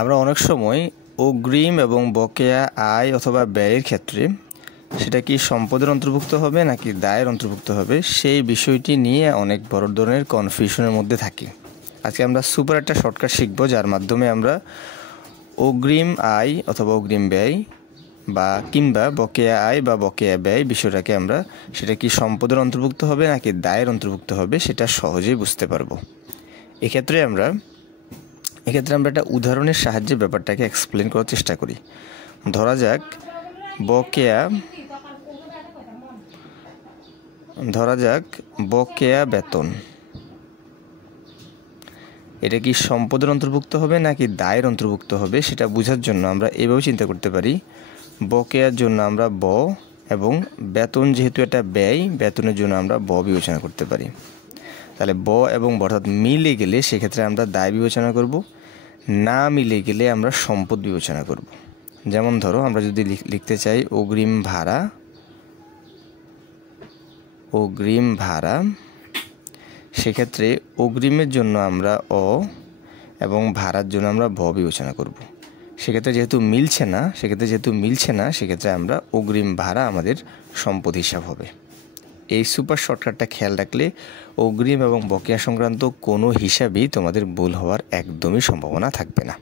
আমরা অনেক সময় অগ্রিম এবং বকেয়া আয় অথবা ব্যয়ের ক্ষেত্রে সেটা কি সম্পদের অন্তর্ভুক্ত হবে নাকি দায়ের অন্তর্ভুক্ত হবে সেই বিষয়টি নিয়ে অনেক বড় ধরনের কনফিউশনের মধ্যে থাকি। আজকে আমরা সুপার একটা শর্টকাট শিখব, যার মাধ্যমে আমরা অগ্রিম আয় অথবা অগ্রিম ব্যয় কিংবা বকেয়া আয় বা বকেয়া ব্যয় বিষয়টাকে আমরা সেটা কি সম্পদের অন্তর্ভুক্ত হবে নাকি দায়ের অন্তর্ভুক্ত হবে সেটা সহজেই বুঝতে পারবো। এক্ষেত্রে আমরা একটা উদাহরণের সাহায্যে ব্যাপারটাকে এক্সপ্লেন করার চেষ্টা করি। ধরা যাক বকেয়া বেতন, এটা কি সম্পদের অন্তর্ভুক্ত হবে নাকি দায়ের অন্তর্ভুক্ত হবে সেটা বোঝার জন্য আমরা এভাবে চিন্তা করতে পারি। বকেয়ার জন্য আমরা ব এবং বেতন যেহেতু এটা ব্যয়, বেতনের জন্য আমরা ব বিবেচনা করতে পারি। তাহলে ব এবং ব অর্থাৎ মিলে গেলে সেক্ষেত্রে আমরা দায় বিবেচনা করব, না মিলে গেলে আমরা সম্পদ বিবেচনা করব। যেমন ধরো আমরা যদি লিখতে চাই অগ্রিম ভাড়া, সেক্ষেত্রে অগ্রিমের জন্য আমরা অ এবং ভাড়ার জন্য আমরা ব বিবেচনা করব। সেক্ষেত্রে যেহেতু মিলছে না সেক্ষেত্রে আমরা অগ্রিম ভাড়া আমাদের সম্পদ হিসাব হবে। এই সুপার শর্টকাটটা খেয়াল রাখলে অগ্রিম এবং বকেয়া সংক্রান্ত কোনো হিসাবই তোমাদের ভুল হওয়ার একদমই সম্ভাবনা থাকবে না।